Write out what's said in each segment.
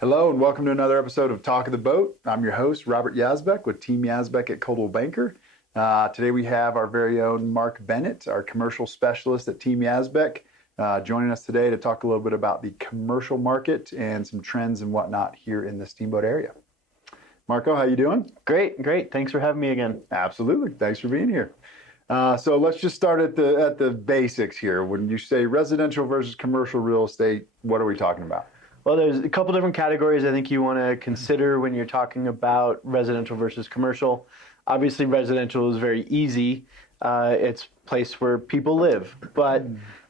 Hello and welcome to another episode of Talk of the Boat. I'm your host, Robert Yazbeck with Team Yazbeck at Coldwell Banker. Today we have our very own Marc Bennett, our commercial specialist at Team Yazbeck, joining us today to talk a little bit about the commercial market and some trends and whatnot here in the Steamboat area. Marco, how you doing? Great. Thanks for having me again. Absolutely. Thanks for being here. So let's just start at the basics here. When you say residential versus commercial real estate, what are we talking about? Well, there's a couple different categories I think you want to consider when you're talking about residential versus commercial. Obviously, residential is very easy. It's a place where people live. But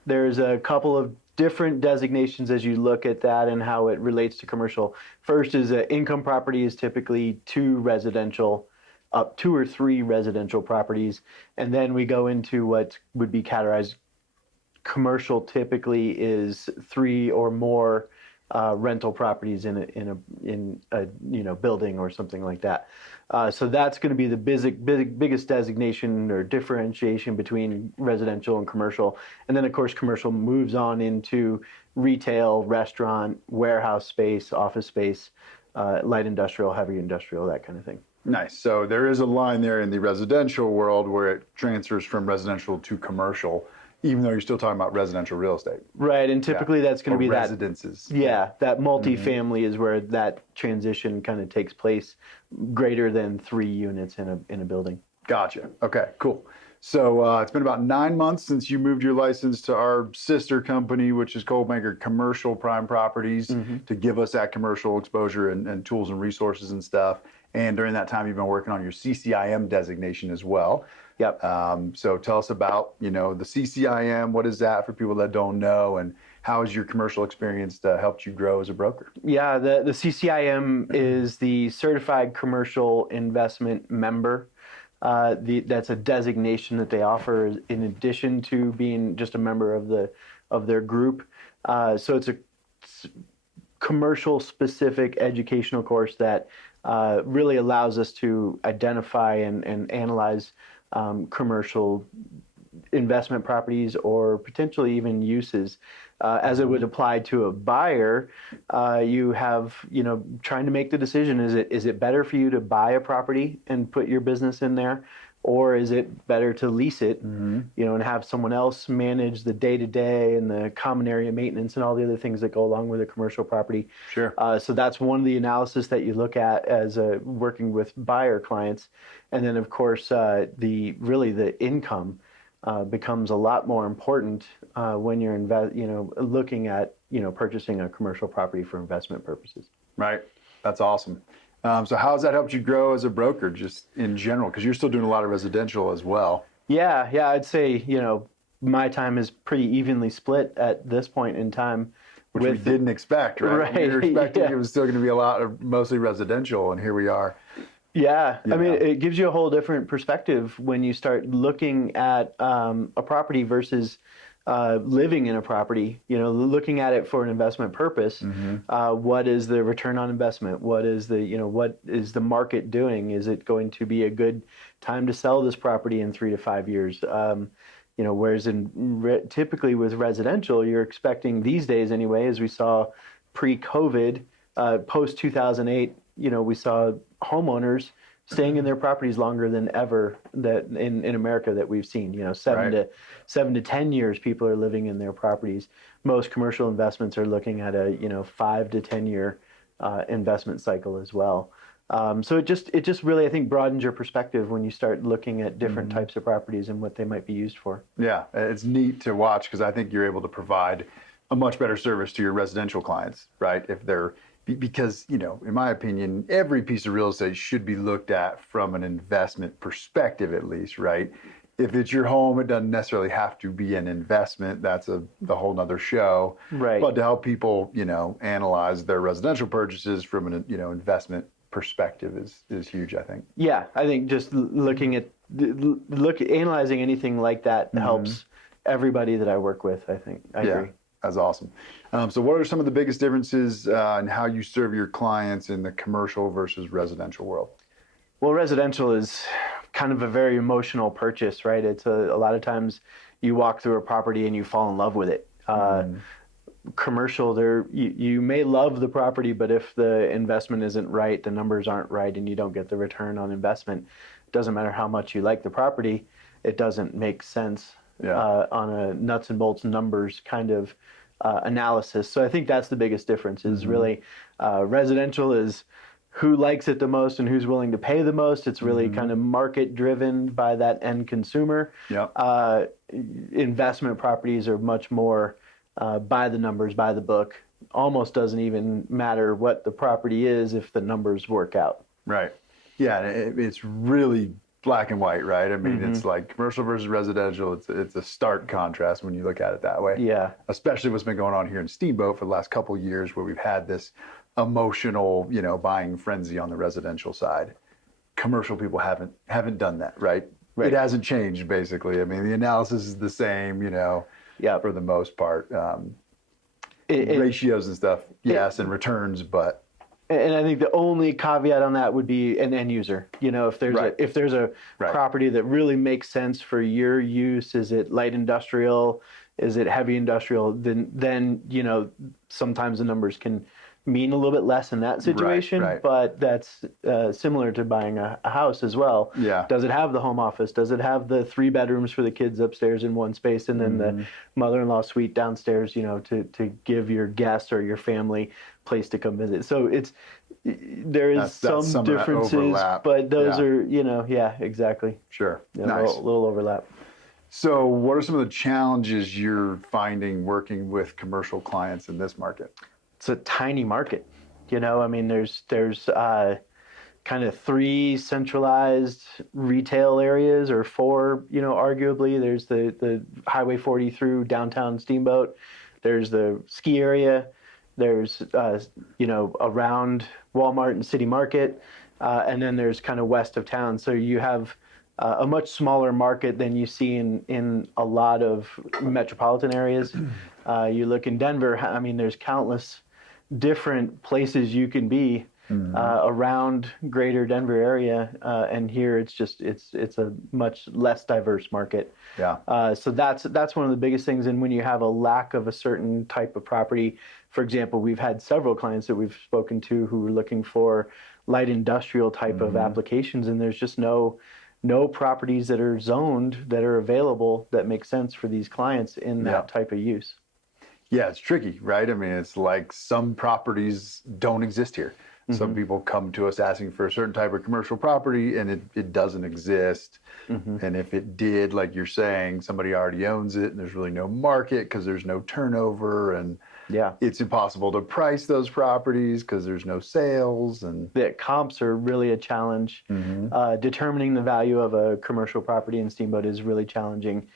there's a couple of different designations as you look at that and how it relates to commercial. First is income property is typically two or three residential properties. And then we go into what would be categorized commercial typically is three or more rental properties in a building or something like that. So that's going to be the biggest designation or differentiation between residential and commercial. And then of course commercial moves on into retail, restaurant, warehouse space, office space, light industrial, heavy industrial, that kind of thing. Nice. So there is a line there in the residential world where it transfers from residential to commercial, even though you're still talking about residential real estate. Right, and typically that's going to be residences. That multifamily is where that transition kind of takes place, greater than 3 units in a building. Gotcha. Okay, cool. So it's been about 9 months since you moved your license to our sister company, which is Coldwell Banker Commercial Prime Properties, to give us that commercial exposure and tools and resources and stuff. And during that time, you've been working on your CCIM designation as well. Yep. So tell us about, the CCIM. What is that for people that don't know, and how has your commercial experience helped you grow as a broker? Yeah, the CCIM is the Certified Commercial Investment Member. That's a designation that they offer in addition to being just a member of their group. So it's a commercial specific educational course that really allows us to identify and analyze commercial investment properties or potentially even uses. As it would apply to a buyer, you have, trying to make the decision, is it better for you to buy a property and put your business in there? Or is it better to lease it, and have someone else manage the day-to-day and the common area maintenance and all the other things that go along with a commercial property? Sure. So that's one of the analysis that you look at as working with buyer clients. And then, of course, the income becomes a lot more important when you're looking at purchasing a commercial property for investment purposes. Right. That's awesome. So how has that helped you grow as a broker, just in general? Because you're still doing a lot of residential as well. Yeah. I'd say, my time is pretty evenly split at this point in time. Which we didn't expect, right? We were expecting it was still going to be a lot of mostly residential, and here we are. Yeah. I mean, it gives you a whole different perspective when you start looking at a property versus living in a property, looking at it for an investment purpose. What is the return on investment? What is the market doing? Is it going to be a good time to sell this property in 3 to 5 years? Whereas typically with residential, you're expecting these days anyway, as we saw pre-COVID, post 2008, we saw homeowners staying in their properties longer than ever that in America that we've seen. 7 to 10 years people are living in their properties. Most commercial investments are looking at a 5 to 10 year investment cycle as well. So it just really, I think, broadens your perspective when you start looking at different types of properties and what they might be used for. Yeah, it's neat to watch because I think you're able to provide a much better service to your residential clients, right? Because, in my opinion, every piece of real estate should be looked at from an investment perspective, at least, right? If it's your home, it doesn't necessarily have to be an investment. That's the whole nother show. Right. But to help people, analyze their residential purchases from an, investment perspective is huge, I think. Yeah, I think just looking at analyzing anything like that helps everybody that I work with, I think. I agree. That's awesome. So what are some of the biggest differences in how you serve your clients in the commercial versus residential world? Well, residential is kind of a very emotional purchase, right? It's a lot of times you walk through a property and you fall in love with it. commercial, you may love the property, but if the investment isn't right, the numbers aren't right, and you don't get the return on investment, it doesn't matter how much you like the property, it doesn't make sense on a nuts and bolts numbers kind of analysis. So I think that's the biggest difference is really residential is who likes it the most and who's willing to pay the most. It's really kind of market driven by that end consumer. Investment properties are much more by the numbers, by the book. Almost doesn't even matter what the property is if the numbers work out. Right. Yeah, it's really black and white, right? I mean, it's like commercial versus residential. It's a stark contrast when you look at it that way. Yeah. Especially what's been going on here in Steamboat for the last couple of years, where we've had this emotional, buying frenzy on the residential side. Commercial people haven't done that, right? It hasn't changed, basically. I mean, the analysis is the same, for the most part. Ratios and stuff, yes, and returns, but. And I think the only caveat on that would be an end user. If there's a property that really makes sense for your use, is it light industrial, is it heavy industrial? Then sometimes the numbers can mean a little bit less in that situation. But that's similar to buying a house as well. Yeah. Does it have the home office? Does it have the 3 bedrooms for the kids upstairs in one space, and then the mother-in-law suite downstairs? To give your guests or your family place to come visit. So there is some differences, but those are exactly. Sure. Nice. A little overlap. So what are some of the challenges you're finding working with commercial clients in this market? It's a tiny market. There's kind of 3 centralized retail areas, or 4, arguably. There's the Highway 40 through downtown Steamboat. There's the ski area. There's, around Walmart and City Market. And then there's kind of west of town. So you have a much smaller market than you see in a lot of metropolitan areas. You look in Denver, there's countless different places you can be around greater Denver area. And here it's a much less diverse market. Yeah. So that's one of the biggest things. And when you have a lack of a certain type of property, for example, we've had several clients that we've spoken to who are looking for light industrial type of applications, and there's just no properties that are zoned that are available that make sense for these clients in that type of use. Yeah, it's tricky, right? I mean, it's like some properties don't exist here. Some people come to us asking for a certain type of commercial property, and it doesn't exist. And if it did, like you're saying, somebody already owns it, and there's really no market because there's no turnover, and it's impossible to price those properties because there's no sales. And the comps are really a challenge. Determining the value of a commercial property in Steamboat is really challenging,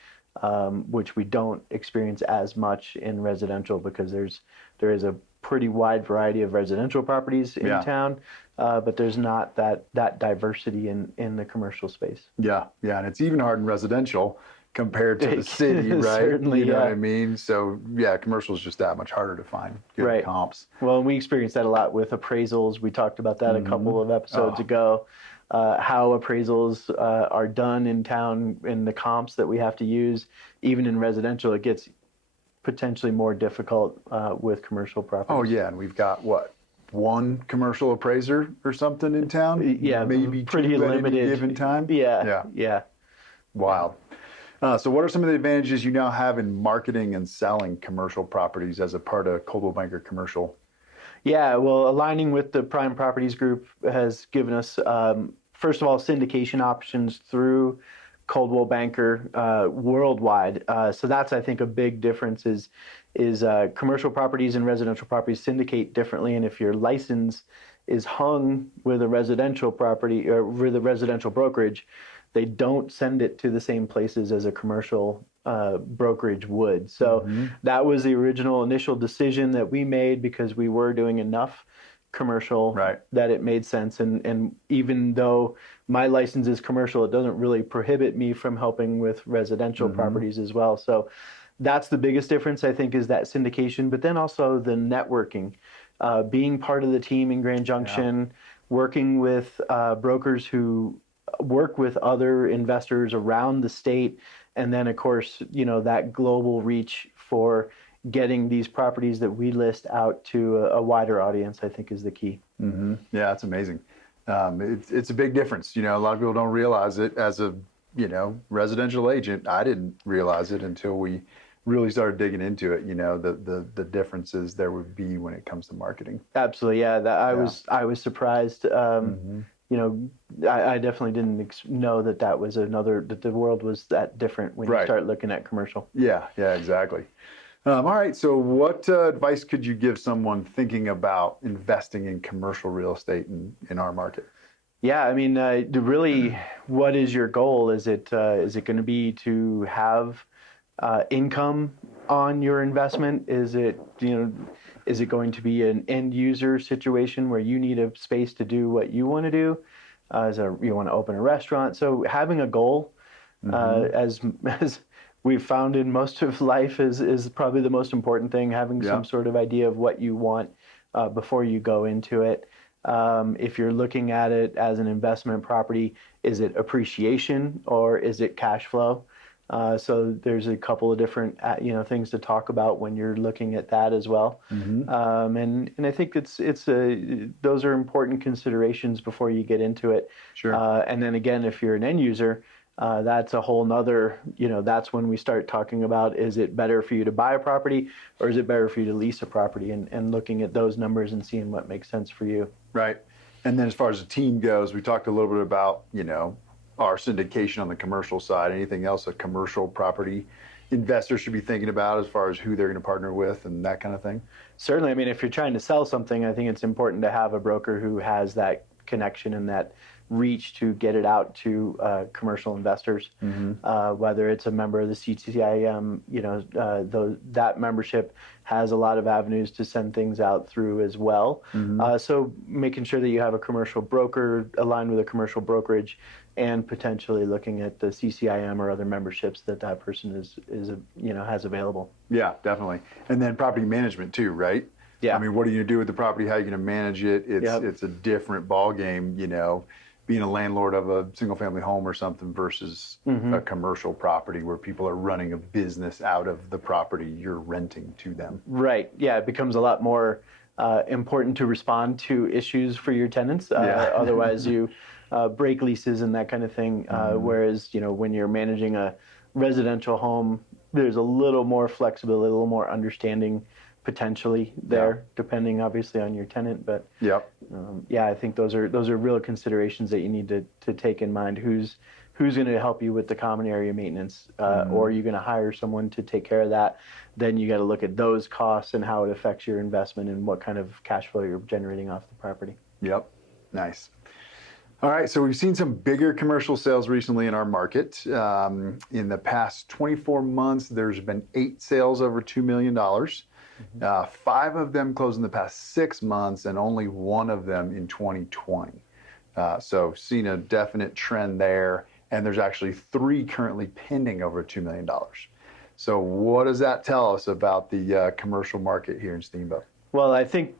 which we don't experience as much in residential, because there is a pretty wide variety of residential properties in town, but there's not that diversity in the commercial space. Yeah, and it's even hard in residential compared to the city, right? Certainly, you know what I mean? So commercial is just that much harder to find good comps. Well, we experienced that a lot with appraisals. We talked about that a couple of episodes ago. How appraisals are done in town, and the comps that we have to use. Even in residential, it gets potentially more difficult with commercial properties. Oh yeah, and we've got one commercial appraiser or something in town? Yeah, maybe pretty 2 limited. at any given time? Yeah. Wild. So what are some of the advantages you now have in marketing and selling commercial properties as a part of Coldwell Banker Commercial? Yeah, well, aligning with the Prime Properties Group has given us, first of all, syndication options through Coldwell Banker worldwide. So that's, I think, a big difference is commercial properties and residential properties syndicate differently. And if your license is hung with a residential property or with a residential brokerage, they don't send it to the same places as a commercial brokerage would. So that was the original initial decision that we made, because we were doing enough commercial that it made sense. And even though my license is commercial, it doesn't really prohibit me from helping with residential properties as well. So that's the biggest difference, I think, is that syndication, but then also the networking, being part of the team in Grand Junction, working with brokers who work with other investors around the state. And then, of course, that global reach for getting these properties that we list out to a wider audience, I think, is the key. Mm-hmm. Yeah, that's amazing. It's a big difference. A lot of people don't realize it. As a residential agent, I didn't realize it until we really started digging into it. The differences there would be when it comes to marketing. Absolutely, yeah. I was surprised. I definitely didn't know that was that the world was that different when you start looking at commercial. Yeah, exactly. All right, so what advice could you give someone thinking about investing in commercial real estate in our market? Yeah, I mean, really, what is your goal? Is it going to be to have income on your investment? Is it going to be an end user situation where you need a space to do what you want to do? You want to open a restaurant? So having a goal, as we've found in most of life, is probably the most important thing. Having some sort of idea of what you want before you go into it. If you're looking at it as an investment property, is it appreciation or is it cash flow? So there's a couple of different things to talk about when you're looking at that as well. And I think those are important considerations before you get into it. Sure. And then again, if you're an end user, that's a whole nother, that's when we start talking about, is it better for you to buy a property or is it better for you to lease a property, and looking at those numbers and seeing what makes sense for you. Right. And then as far as the team goes, we talked a little bit about, our syndication on the commercial side. Anything else a commercial property investor should be thinking about as far as who they're going to partner with and that kind of thing? Certainly. I mean, if you're trying to sell something, I think it's important to have a broker who has that connection and that reach to get it out to commercial investors, whether it's a member of the CCIM, that membership has a lot of avenues to send things out through as well. So making sure that you have a commercial broker aligned with a commercial brokerage, and potentially looking at the CCIM or other memberships that person has available. Yeah, definitely. And then property management too, right? Yeah. I mean, what are you going to do with the property? How are you going to manage it? It's a different ball game, being a landlord of a single family home or something versus a commercial property where people are running a business out of the property you're renting to them. Right. Yeah, it becomes a lot more important to respond to issues for your tenants. Otherwise you break leases and that kind of thing. Whereas, when you're managing a residential home, there's a little more flexibility, a little more understanding potentially there, depending obviously on your tenant. But I think those are real considerations that you need to take in mind. Who's going to help you with the common area maintenance, or are you going to hire someone to take care of that? Then you got to look at those costs and how it affects your investment and what kind of cash flow you're generating off the property. Yep. Nice. All right, so we've seen some bigger commercial sales recently in our market. In the past 24 months, there's been 8 sales over $2 million. 5 of them closed in the past 6 months, and only 1 of them in 2020. So seen a definite trend there, and there's actually 3 currently pending over $2 million. So what does that tell us about the commercial market here in Steamboat? Well, I think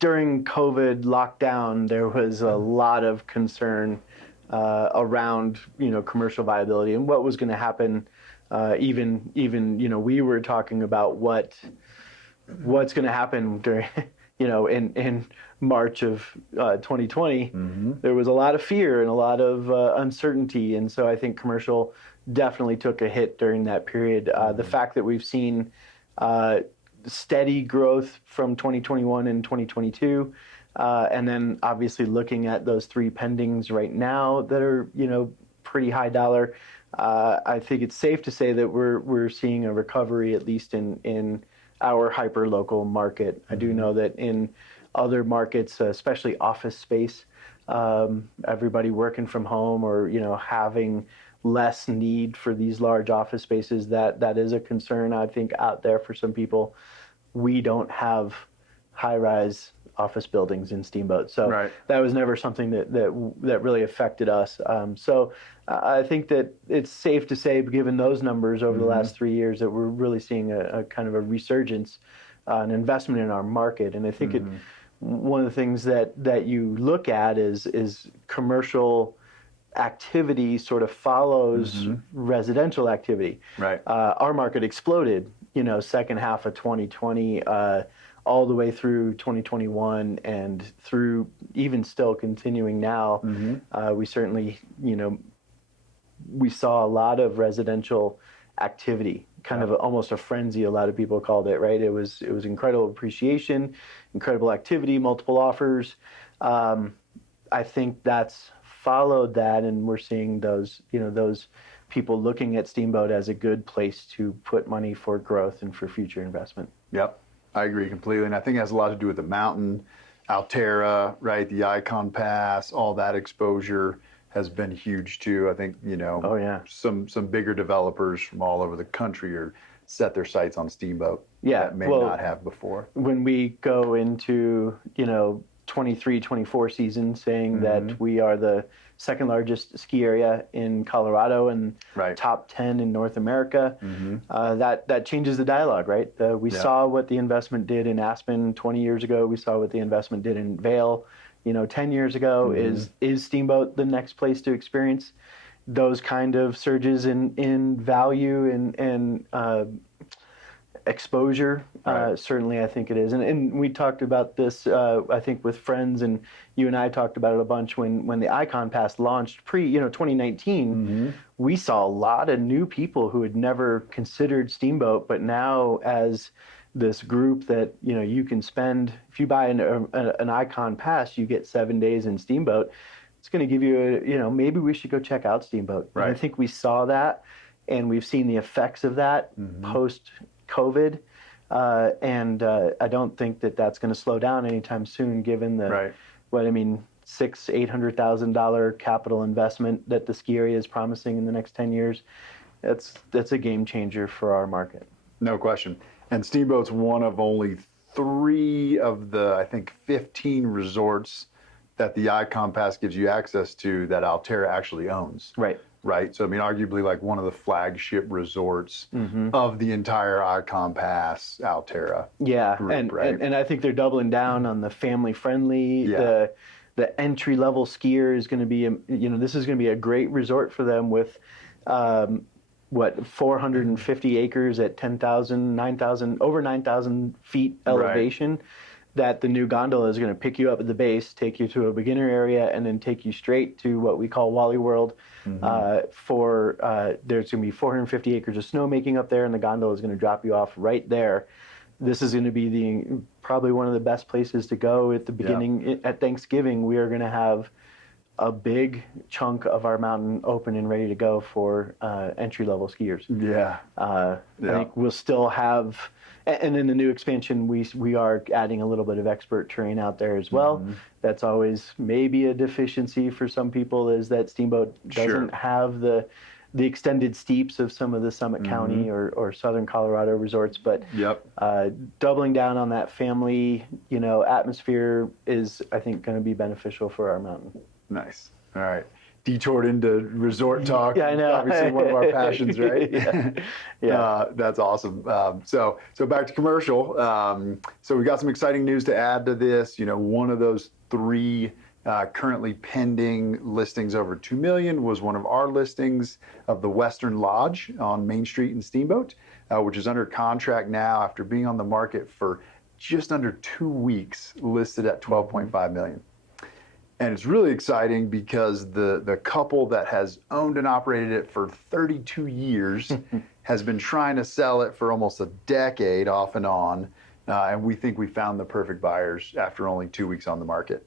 during COVID lockdown, there was a lot of concern around commercial viability and what was going to happen. Even we were talking about what's going to happen during in March of 2020. There was a lot of fear and a lot of uncertainty, and so I think commercial definitely took a hit during that period. The fact that we've seen steady growth from 2021 and 2022, and then obviously looking at those 3 pendings right now that are pretty high dollar. I think it's safe to say that we're seeing a recovery, at least in our hyper local market. I do know that in other markets, especially office space, everybody working from home or having less need for these large office spaces, that is a concern, I think, out there for some people. We don't have high-rise office buildings in Steamboat, so that was never something that really affected us. So I think that it's safe to say, given those numbers over the last 3 years, that we're really seeing a kind of a resurgence, an investment in our market. And I think one of the things that you look at is commercial activity sort of follows residential activity. Right. Our market exploded second half of 2020, all the way through 2021, and through even still continuing now. We certainly, we saw a lot of residential activity, kind of almost a frenzy. A lot of people called it, right? It was incredible appreciation, incredible activity, multiple offers. I think that's followed that, and we're seeing those people looking at Steamboat as a good place to put money for growth and for future investment. Yep, I agree completely, and I think it has a lot to do with the mountain, Altera, right? The Icon Pass, all that exposure has been huge too. I think Oh yeah. some bigger developers from all over the country are set their sights on Steamboat. Yeah, that may not have before. When we go into 23, 24 season saying that we are the second largest ski area in Colorado and top 10 in North America, that changes the dialogue, right? We saw what the investment did in Aspen 20 years ago. We saw what the investment did in Vail 10 years ago. Is Steamboat the next place to experience those kind of surges in value and exposure? Certainly, I think it is. And we talked about this, I think, with friends, and you and I talked about it a bunch when the Icon Pass launched pre 2019. We saw a lot of new people who had never considered Steamboat, but now as this group that you can spend, if you buy an Icon Pass, you get 7 days in Steamboat. It's going to give you maybe we should go check out Steamboat. Right. And I think we saw that, and we've seen the effects of that post COVID, and I don't think that that's going to slow down anytime soon, given the $600,000-$800,000 capital investment that the ski area is promising in the next 10 years. That's a game changer for our market. No question. And Steamboat's one of only 3 of the, I think, 15 resorts that the Icon Pass gives you access to that Altera actually owns. Right. So, arguably like one of the flagship resorts of the entire Icon Pass Altera group, and I think they're doubling down on the family-friendly, the entry-level skier is going to be, this is going to be a great resort for them with 450 acres at 10,000, over 9,000 feet elevation, that the new gondola is going to pick you up at the base, take you to a beginner area, and then take you straight to what we call Wally World. There's going to be 450 acres of snowmaking up there, and the gondola is going to drop you off right there. This is going to be probably one of the best places to go at the beginning. At Thanksgiving, we are going to have a big chunk of our mountain open and ready to go for entry-level skiers. I think we'll still have, and in the new expansion, we are adding a little bit of expert terrain out there as well. That's always maybe a deficiency for some people, is that Steamboat doesn't have the extended steeps of some of the Summit County or Southern Colorado resorts, but doubling down on that family, atmosphere is, I think, going to be beneficial for our mountain. Nice. All right. Detoured into resort talk. Yeah, I know. Obviously one of our passions, right? That's awesome. So back to commercial. So we got some exciting news to add to this. One of those 3 currently pending listings over $2 million was one of our listings of the Western Lodge on Main Street in Steamboat, which is under contract now after being on the market for just under 2 weeks, listed at $12.5 million. And it's really exciting because the couple that has owned and operated it for 32 years has been trying to sell it for almost a decade off and on. And we think we found the perfect buyers after only 2 weeks on the market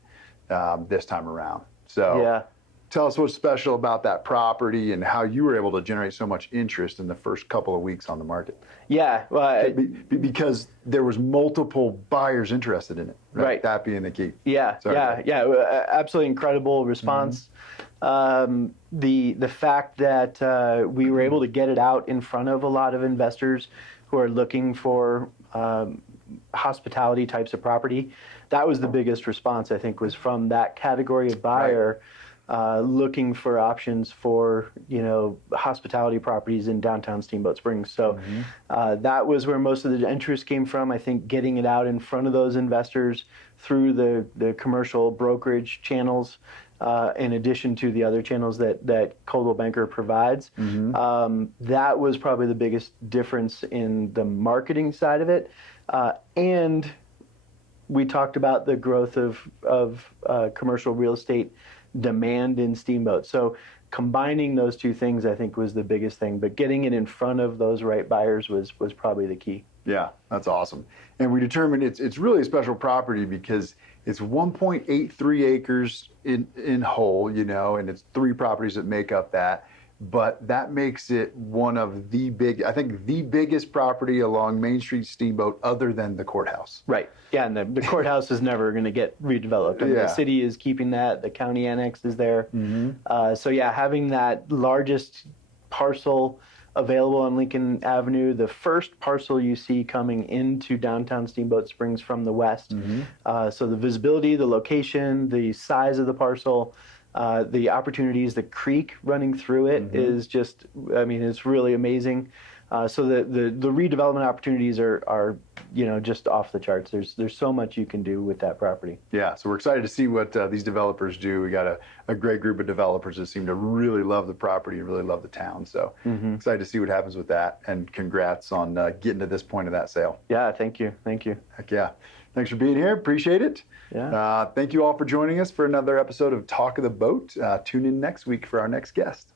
this time around. So tell us what's special about that property and how you were able to generate so much interest in the first couple of weeks on the market. Yeah, well, because there was multiple buyers interested in it, right? That being the key. Absolutely incredible response. The fact that we were able to get it out in front of a lot of investors who are looking for hospitality types of property, that was the biggest response, I think, was from that category of buyer. Looking for options for hospitality properties in downtown Steamboat Springs. So that was where most of the interest came from. I think getting it out in front of those investors through the commercial brokerage channels in addition to the other channels that Coldwell Banker provides. That was probably the biggest difference in the marketing side of it. And we talked about the growth of commercial real estate demand in Steamboat. So combining those two things, I think, was the biggest thing. But getting it in front of those right buyers was probably the key. Yeah, that's awesome. And we determined it's really a special property because it's 1.83 acres in whole, and it's 3 properties that make up that. But that makes it one of the biggest property along Main Street Steamboat other than the courthouse. Right. Yeah, and the courthouse is never going to get redeveloped. I mean, the city is keeping that. The county annex is there. So yeah, having that largest parcel available on Lincoln Avenue, the first parcel you see coming into downtown Steamboat Springs from the west. So the visibility, the location, the size of the parcel, the opportunities, the creek running through it is just, I mean, it's really amazing. So the redevelopment opportunities are just off the charts. There's so much you can do with that property. Yeah, so we're excited to see what these developers do. We got a great group of developers that seem to really love the property and really love the town. So excited to see what happens with that. And congrats on getting to this point of that sale. Yeah, thank you. Heck yeah. Thanks for being here. Appreciate it. Yeah. Thank you all for joining us for another episode of Talk of the Boat. Tune in next week for our next guest.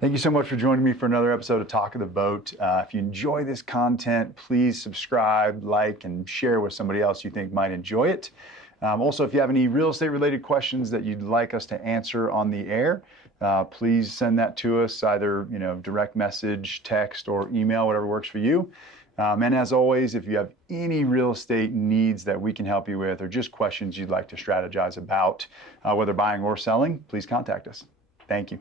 Thank you so much for joining me for another episode of Talk of the Boat. If you enjoy this content, please subscribe, like, and share with somebody else you think might enjoy it. Also, if you have any real estate related questions that you'd like us to answer on the air, please send that to us, either direct message, text, or email, whatever works for you. And as always, if you have any real estate needs that we can help you with, or just questions you'd like to strategize about, whether buying or selling, please contact us. Thank you.